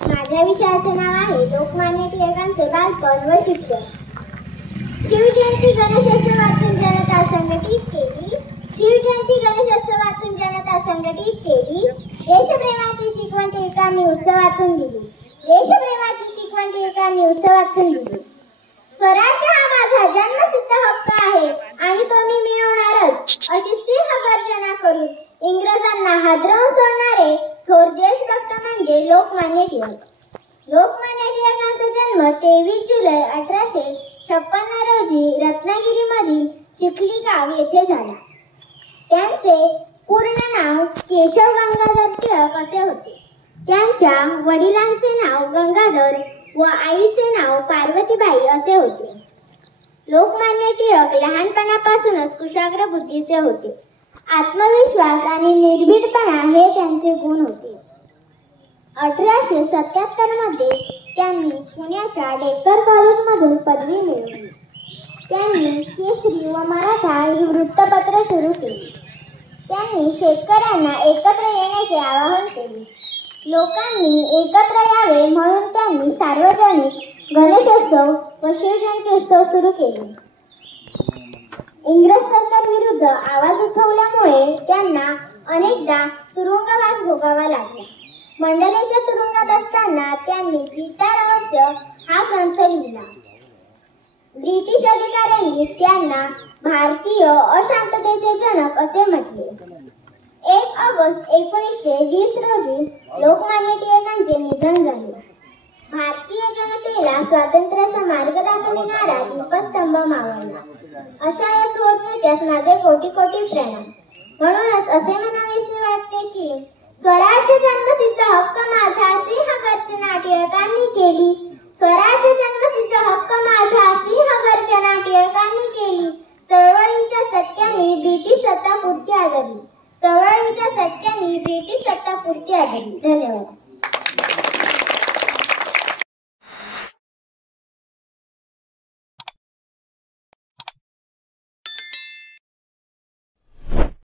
माझ्या विषयाचे नाव आहे लोकमान्य टिळकांचे बालपण व शिक्षण. शिवजयंती गणेशोत्सव वाचून जनता संघटित केली. शिवजयंती गणेशोत्सवातून जनता संघटित केली. देशप्रेमाची शिकवण टिळकांनी उत्सवातून दिली. देशप्रेमाची शिकवण टिळकांनी उत्सवातून दिली. स्वराज्य हा माझा जन्मसिद्ध हक्क आहे आणि तो मी मिळवणारच, अशी सिंह गर्जना करून इंग्रजांना हादरवून सोडणारे थोर देशभक्त म्हणजे लोकमान्य टिळक. लोकमान्य टिळकांचा जन्म 23 जुलै 1856 रोजी रत्नागिरीमधील चिखली गाव येथे झाला. त्यांचे पूर्ण नाव केशव गंगाधर टिळक असे होते. त्यांच्या वडिलांचे नाव गंगाधर व आईचे नाव पार्वतीबाई असे होते. लोकमान्य टिळक लहानपणापासूनच कुशाग्र बुद्धीचे होते. आत्मविश्वास आणि निर्भीडपणा हे त्यांचे गुण होते. 1877 मध्ये त्यांनी पुण्याच्या डेक्कन कॉलेजमधून पदवी मिळवली. त्यांनी केसरी व मराठा ही वृत्तपत्र सुरू केली. त्यांनी शेतकऱ्यांना एकत्र येण्याचे आवाहन केले. लोकांनी एकत्र यावे म्हणून त्यांनी सार्वजनिक गणेशोत्सव व शिवजयंती उत्सव सुरू केले. इंग्रज सरकार विरुद्ध आवाज उठवल्यामुळे त्यांना अनेकदा तुरुंगवास भोगावा लागला. मंडलेच्या तुरुंगात असताना त्यांनी गीता रहस्य हा ग्रंथ लिहिला. ब्रिटिश अधिकाऱ्यांनी त्यांना भारतीय अशांततेचे जनक असे म्हटले. 1 ऑगस्ट 1920 रोजी लोकमान्य टिळकांचे निधन झाले. भारतीय जनतेला स्वातंत्र्याचा मार्ग दाखविणारा दीपस्तंभ मावळला. अशा या थोरनेत्यास माझे कोटी कोटी प्रणाम. म्हणूनच असे म्हणावेसे वाटते की स्वराज्य जन्मसिद्ध हक्क माझा सिंह गर्जना टिळकांनी केली. स्वराज्य जन्मसिद्ध हक्क माझा सिंह गर्जना टिळकांनी केली. चळवळीच्या चटक्यांनी ब्रिटिश सत्ता पुरती आदरली. चळवळीच्या चटक्यांनी ब्रिटिश सत्ता पुरती आदरली. धन्यवाद.